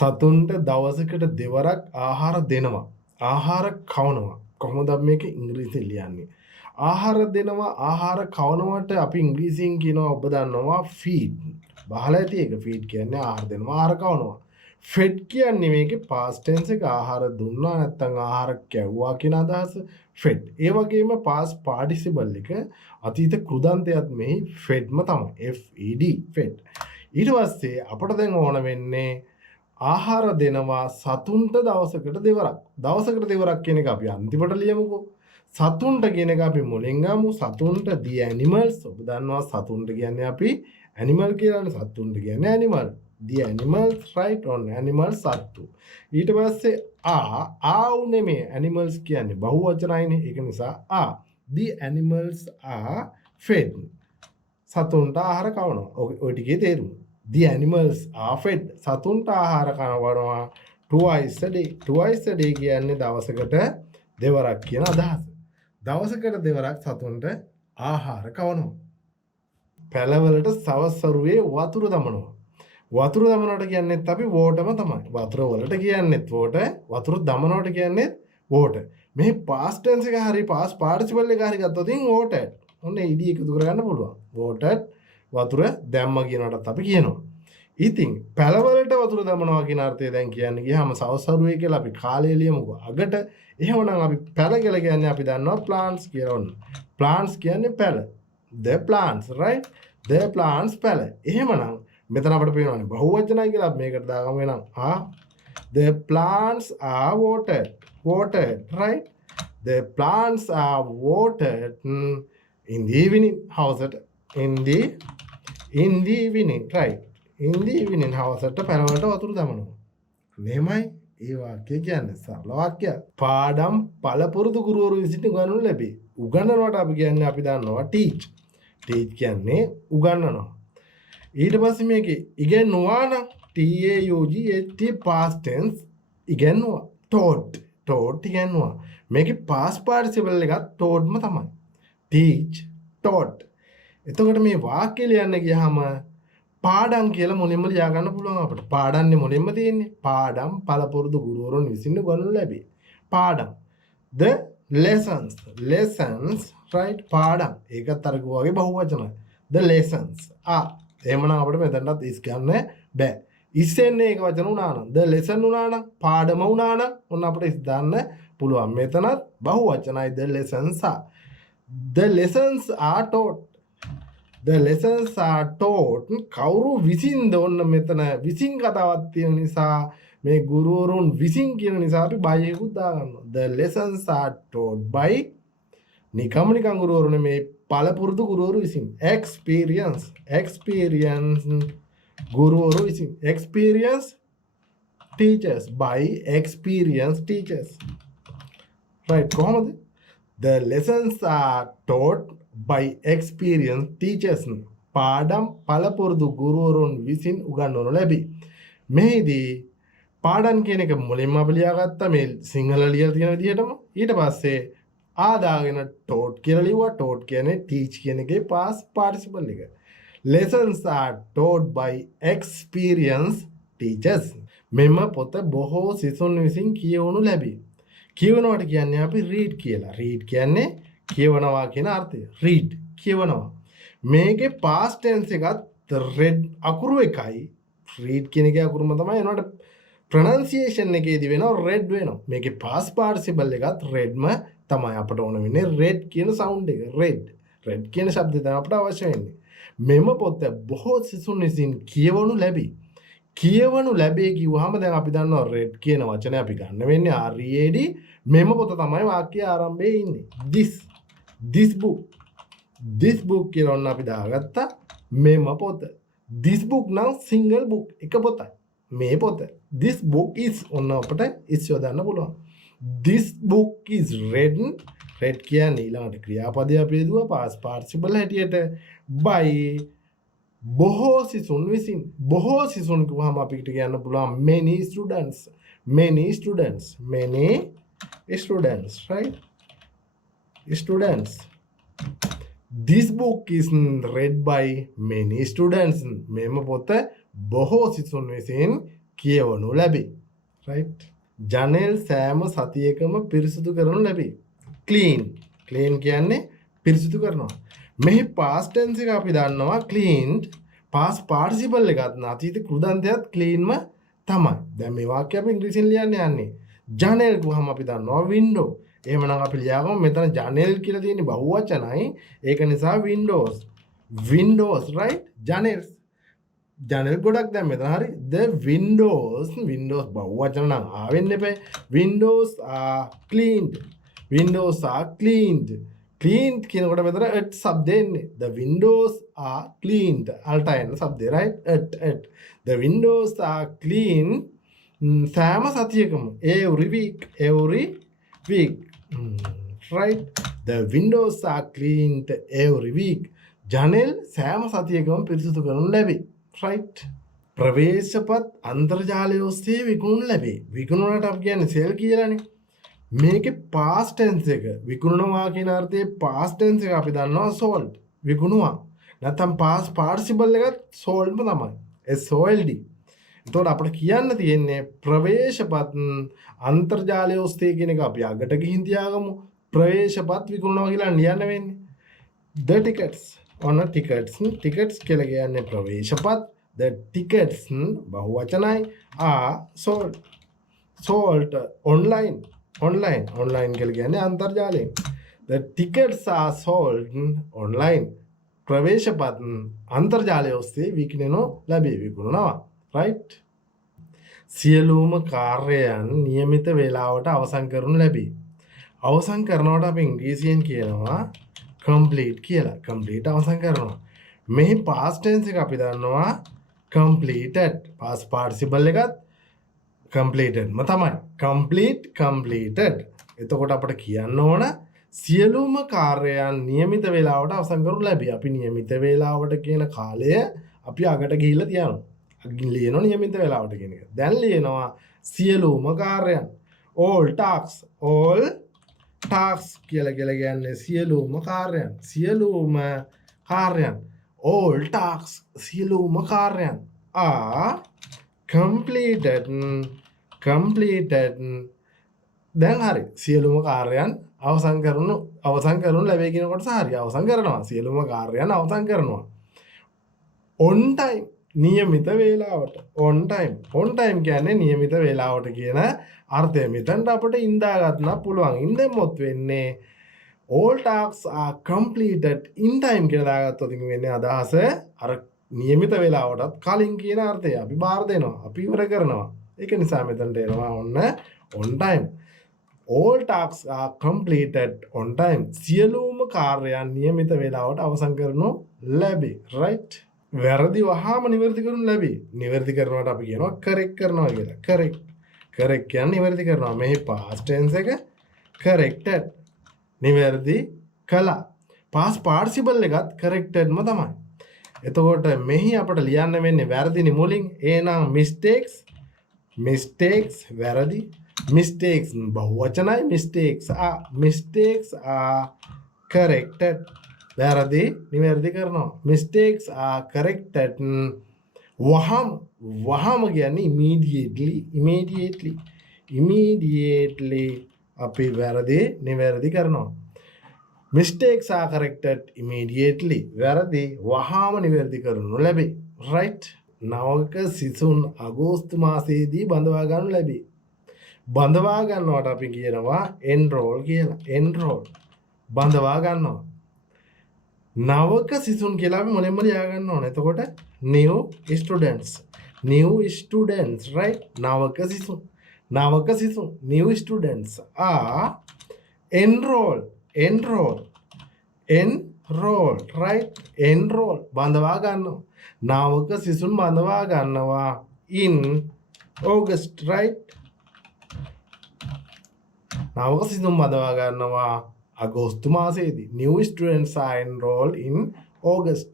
සතුන්ට දවසකට දෙවරක් ආහාර දෙනවා. ආහාර කවනවා. කොහොමද මේක ඉංග්‍රීසියෙන් ලියන්නේ? ආහාර දෙනවා ආහාර කවනවට අපි ඉංග්‍රීසියෙන් කියනවා ඔබ දන්නවා ෆීඩ්. බහලා ඇති එක ෆීඩ් කියන්නේ ආහාර දෙනවා ආහාර කවනවා. ෆෙඩ් කියන්නේ මේකේ past tense එක ආහාර දුන්නා නැත්නම් ආහාර කැවුවා කියන අදහස ෆෙඩ්. ඒ වගේම past participle එක අතීත කෘදන්තයත් මෙහි ෆෙඩ්ම තමයි. FED fed. ඊට පස්සේ අපට දැන් ඕන වෙන්නේ ආහාර දෙනවා සතුන්ට දවසකට දෙවරක්. දවසකට දෙවරක් කියන එක අපි අන්තිමට ලියමුකෝ. සතුන්ට කියන එක අපි මුලින් ගමු. සතුන්ට the animals. ඔබ දන්නවා සතුන්ට කියන්නේ අපි animal කියලානේ. සතුන්ට කියන්නේ animal. the animals right on animals සත්තු. ඊට පස්සේ ආ නෙමෙයි animals කියන්නේ බහුවචනයිනේ. ඒක නිසා the animals are fed. සතුන්ට ආහාර කවනවා. ඔය ටිකේ තේරුම. The animals are fed. සතුන්ට ආහාර කවනවා twice a day. twice a day කියන්නේ දවසකට දෙවරක් කියන අදහස. දවසකට දෙවරක් සතුන්ට ආහාර කවනවා. පැලවලට සවස්වරුවේ වතුර දමනවා. වතුර දමනවට කියන්නේත් අපි waterම තමයි. වතුර වලට කියන්නේත් water, වතුර දමනවට කියන්නේත් water. මේ past tense එක හරි past participle එක හරි ගත්තොත් water. ඔන්න ඉඩි එකතු කරගන්න පුළුවන්. water වතුර දැම්ම කියනකොටත් අපි කියනවා. ඉතින් පැලවලට වතුර දමනවා කියන අර්ථය දැන් කියන්නේ ගියාම සවස්වරුවේ කියලා අපි කාලය ලියමුකෝ. අගට එහෙමනම් අපි පැල කියලා කියන්නේ අපි දන්නවා plants කියලා ඔන්න. plants කියන්නේ පැල. the plants right? the plants පැල. එහෙමනම් මෙතන අපිට පේනවානේ බහුවචනයි කියලා මේකට දාගමු වෙනම් the plants are watered. watered right? the plants are watered in the evening. how's it? in the evening right? in the evening හවසට පැලවලට වතුර දමනවා. මෙහෙමයි ඒ වාක්‍යය කියන්නේ සරල වාක්‍යයක්. පාඩම් පළපුරුදු ගුරුවරු විසින් උගන්වනු ලැබේ. උගන්වනවට අපි කියන්නේ අපි දන්නවා teach. teach කියන්නේ උගන්වනවා. ඊට පස්සේ මේකේ ඉගෙනුවා නම් TAUGHT past tense ඉගෙනුවා. taught. taught ඉගෙනුවා. මේකේ past participle එකත් taughtම තමයි. teach taught. එතකොට මේ වාක්‍ය ලියන්න ගියාම පාඩම් කියලා මුලින්ම ලියා ගන්න පුළුවන් අපිට. පාඩම්නේ මුලින්ම තියෙන්නේ. පාඩම් පළපුරුදු ගුරුවරුන් විසින් උගන්වනු ලැබේ. පාඩම්. the lessons. lessons right? පාඩම්. ඒකත් අර වගේ බහුවචනයි. the lessons. එහෙමනම් අපිට මෙතනට ඉස් ගන්න බෑ. ඉස්සෙන්නේ ඒක වචන උනා නම් the lesson උනා නම් පාඩම උනා නම් ඔන්න අපිට ඉස් දාන්න පුළුවන්. මෙතනත් බහුවචනයි the lessons are. the lessons are taught. the lessons are taught. කවුරු විසින්ද ඔන්න මෙතන විසින් කතාවක් තියෙන නිසා මේ ගුරුවරුන් විසින් කියන නිසා අපි බයෙකුත් දාගන්නවා. the lessons are taught by නිකම් ගුරුවරු නෙමේ පළපුරුදු ගුරුවරු විසින්. experience ගුරුවරු විසින්. experience teachers by experienced teachers right? කොහොමද? the lessons are taught by experienced teachers. පාඩම් පළපුරුදු ගුරුවරුන් විසින් උගන්වනු ලැබේ. මෙහිදී පාඩම් කියන එක මුලින්ම අපි ලියාගත්තා මේ සිංහල ලියලා තියෙන විදිහටම. ඊට පස්සේ ආදාගෙන taught කියලා ලිව්වා. taught කියන්නේ teach කියන එකේ past participle එක. lessons are taught by experienced teachers. මෙම පොත බොහෝ සිසුන් විසින් කියවනු ලැබේ. කියවනවට කියන්නේ අපි read කියලා. read කියන්නේ කියවනවා කියන අර්ථය. read කියවනවා. මේකේ past tense එකත් read අකුරු එකයි. read කියන එකේ අකුරුම තමයි. එනකොට pronunciation එකේදී වෙනවා red වෙනවා. මේකේ past participle එකත් redම තමයි අපට ඕන වෙන්නේ. red කියන sound එක. red කියන શબ્දය තමයි අපට අවශ්‍ය වෙන්නේ. මෙම පොත බොහෝ සිසුන් විසින් කියවනු ලැබේ. කියවනු ලැබේ කිව්වහම දැන් අපි දන්නවා red කියන වචනේ අපි ගන්න වෙන්නේ READ. මෙම පොත තමයි වාක්‍යයේ ආරම්භයේ ඉන්නේ. this book කියලා ඔන්න අපි දාගත්තා. මෙම පොත. this book නම් single book එක පොතයි. මේ පොත. this book is ඔන්න අපිට is යොදන්න පුළුවන්. this book is read. read කියන්නේ ඊළඟට ක්‍රියාපදය අපි යදුවා past participle හැටියට by බොහෝ සිසුන් විසින්. බොහෝ සිසුන් කිව්වහම අපිට කියන්න පුළුවන් many students right? students. this book is read by many students. මෙම පොත බොහෝ සිසුන් විසින් කියවනු ලැබේ. right? ජනෙල් සෑම සතියකම පිරිසිදු කරනු ලැබේ. clean. clean කියන්නේ පිරිසිදු කරනවා. මෙහි past tense එක අපි දන්නවා cleaned. past participle එකත් අතීත කෘදන්තයත් cleanම තමයි. දැන් මේ වාක්‍ය අපි ඉංග්‍රීසියෙන් ලියන්න යන්නේ. ජනෙල් ගුවම අපි දන්නවා window. එහෙමනම් අපි ලියාගමු මෙතන ජනෙල් කියලා තියෙන්නේ බහුවචනයි. ඒක නිසා windows. windows right? ජනෙල්ස්. ජනෙල් ගොඩක් දැන් මෙතන හරි. the windows බහුවචන නම් ආවෙන්න එපා. windows are cleaned. windows are cleaned. cleaned කියනකොට මෙතන at શબ્දේ එන්නේ. the windows are cleaned. අල්ට එන શબ્දේ right? at. the windows are cleaned. සෑම සතියකම every week. right? the windows are cleaned every week. ජනෙල් සෑම සතියකම පිරිසිදු කරනු ලැබේ. right? ප්‍රවේශපත් අන්තර්ජාලය ඔස්සේ විකුණනු ලැබේ. විකුණනට අපි කියන්නේ sell කියලානේ. මේකේ past tense එක විකුණනවා කියන අර්ථයේ past tense එක අපි දන්නවා sold. විකුණුවා. නැත්නම් past participle එකත් sold තමයි. sold. එතකොට අපිට කියන්න තියෙන්නේ ප්‍රවේශපත් අන්තර්ජාලය ඔස්සේ කියන එක අපි අගට ගිහින් තියාගමු. ප්‍රවේශපත් විකුණනවා කියලා ලියන්න වෙන්නේ. the tickets on tickets කියලා කියන්නේ ප්‍රවේශපත්. the tickets බහුවචනයි are sold online කියලා කියන්නේ අන්තර්ජාලයෙන්. the tickets are sold online. ප්‍රවේශපත් අන්තර්ජාලය ඔස්සේ විකිණෙනු ලැබේ. විකුණනවා. right? සියලුම කාර්යයන් નિયમિત වේලාවට අවසන් කරනු ලැබේ. අවසන් කරනවට අපි ඉංග්‍රීසියෙන් කියනවා complete කියලා. complete අවසන් කරනවා. මේ past tense එක අපි දන්නවා completed. past participle එකත් completed ම තමයි. completed. එතකොට අපිට කියන්න ඕන සියලුම කාර්යයන් નિયમિત වේලාවට අවසන් කරනු ලැබේ. අපි નિયમિત වේලාවට කියන කාලය අපි අගට ගිහිල්ලා තියනවා. ලියනවා નિયમિત වේලාවට කියන එක. දැන් ලියනවා සියලුම කාර්යයන්. all tasks කියලා කියන්නේ සියලුම කාර්යයන්. all tasks සියලුම කාර්යයන් are completed. දැන් හරි. සියලුම කාර්යයන් අවසන් කරනු ලැබේ කියන කොටස හරි. අවසන් කරනවා. සියලුම කාර්යයන් අවසන් කරනවා. on time નિયમિત වේලාවට. on time කියන්නේ નિયમિત වේලාවට කියන අර්ථය. මෙතනට අපිට ඉඳා ගන්න පුළුවන්. ඉඳෙමොත් වෙන්නේ all tasks are completed in time කියලා දාගත්තොත් වෙන්නේ අදහස අර નિયમિત වේලාවටත් කලින් කියන අර්ථය අපි බාර දෙනවා. අපි ඉවර කරනවා. ඒක නිසා මෙතනට එනවා ඔන්න on time. all tasks are completed on time. සියලුම කාර්යයන් નિયમિત වේලාවට අවසන් කරනු ලැබේ. right? වැරදි වහාම නිවැරදි කරනු ලැබේ. නිවැරදි කරනවට අපි කියනවා correct කරනවා කියලා. correct කියන්නේ නිවැරදි කරනවා. මෙහි past tense එක corrected. නිවැරදි කළා. past participle එකත් corrected ම තමයි. එතකොට මෙහි අපිට ලියන්න වෙන්නේ වැරදිනේ මුලින්. එහෙනම් mistakes වැරදි. mistakes බහුවචනයි. mistakes are corrected. වැරදි නිවැරදි කරනවා. mistakes are corrected. වහම කියන්නේ immediately අපි වැරදි නිවැරදි කරනවා. mistakes are corrected immediately. වැරදි වහාම නිවැරදි කරනු ලැබේ. right? නවක සිසුන් අගෝස්තු මාසයේදී බඳවා ගන්නු ලැබේ. බඳවා ගන්නවට අපි කියනවා enroll කියලා. බඳවා ගන්නවා. නවක සිසුන් කියලා අපි මොලෙන්ම ලියා ගන්න ඕනේ. එතකොට new students right? නවක සිසුන් new students are enroll right? enroll බඳවා ගන්නවා. නවක සිසුන් බඳවා ගන්නවා in August right? නවක සිසුන් බඳවා ගන්නවා අගෝස්තු මාසයේදී. new students are enrolled in August.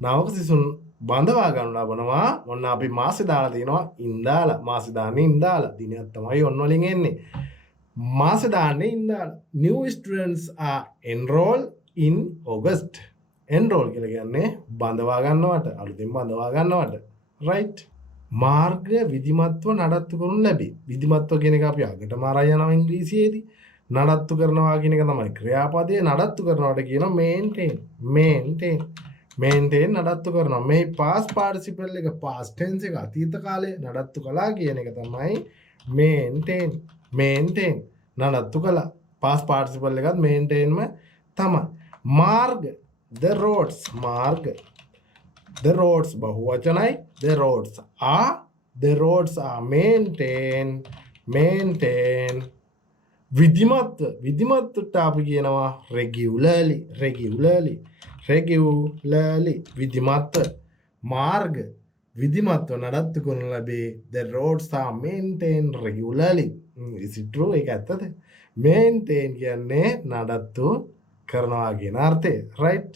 නවක සිසුන් බඳවා ගන්න ලබනවා. ඔන්න අපි මාසේ දාලා තිනවා ඉන්දාලා. මාසේ දාන්නේ ඉන්දාලා. දිනයක් තමයි ඔන්න වලින් එන්නේ. මාසේ දාන්නේ ඉන්දාලා. new students are enrolled in August. enroll කියලා කියන්නේ බඳවා ගන්නවට. අලුතින් බඳවා ගන්නවට. right? මාර්ග විධිමත්ව නඩත්තු කරනු ලැබේ. විධිමත්ව කියන එක අපි අගට මාරා යනවා ඉංග්‍රීසියේදී. නඩත්තු කරනවා කියන එක තමයි ක්‍රියාපදයේ. නඩත්තු කරනවට කියනවා මේන්ටේන්. මේන්ටේන්. මේන්ටේන් නඩත්තු කරනවා. මේ පාස් පාර්ටිසිපල් එක පාස් ටෙන්ස් එක අතීත කාලේ නඩත්තු කළා කියන එක තමයි මේන්ටේන්. මේන්ටේන් නඩත්තු කළා. පාස් පාර්ටිසිපල් එකත් මේන්ටේන්ම තමයි. මාර්ග the roads මාර්ග the roads බහුවචනයි. the roads are maintained විධිමත්වට අපි කියනවා regularly විධිමත්ව. මාර්ග විධිමත්ව නඩත්තු කරනු ලැබේ. the roads are maintained regularly. is it true? ඒක ඇත්තද? maintain කියන්නේ නඩත්තු කරනවා කියන අර්ථය. right?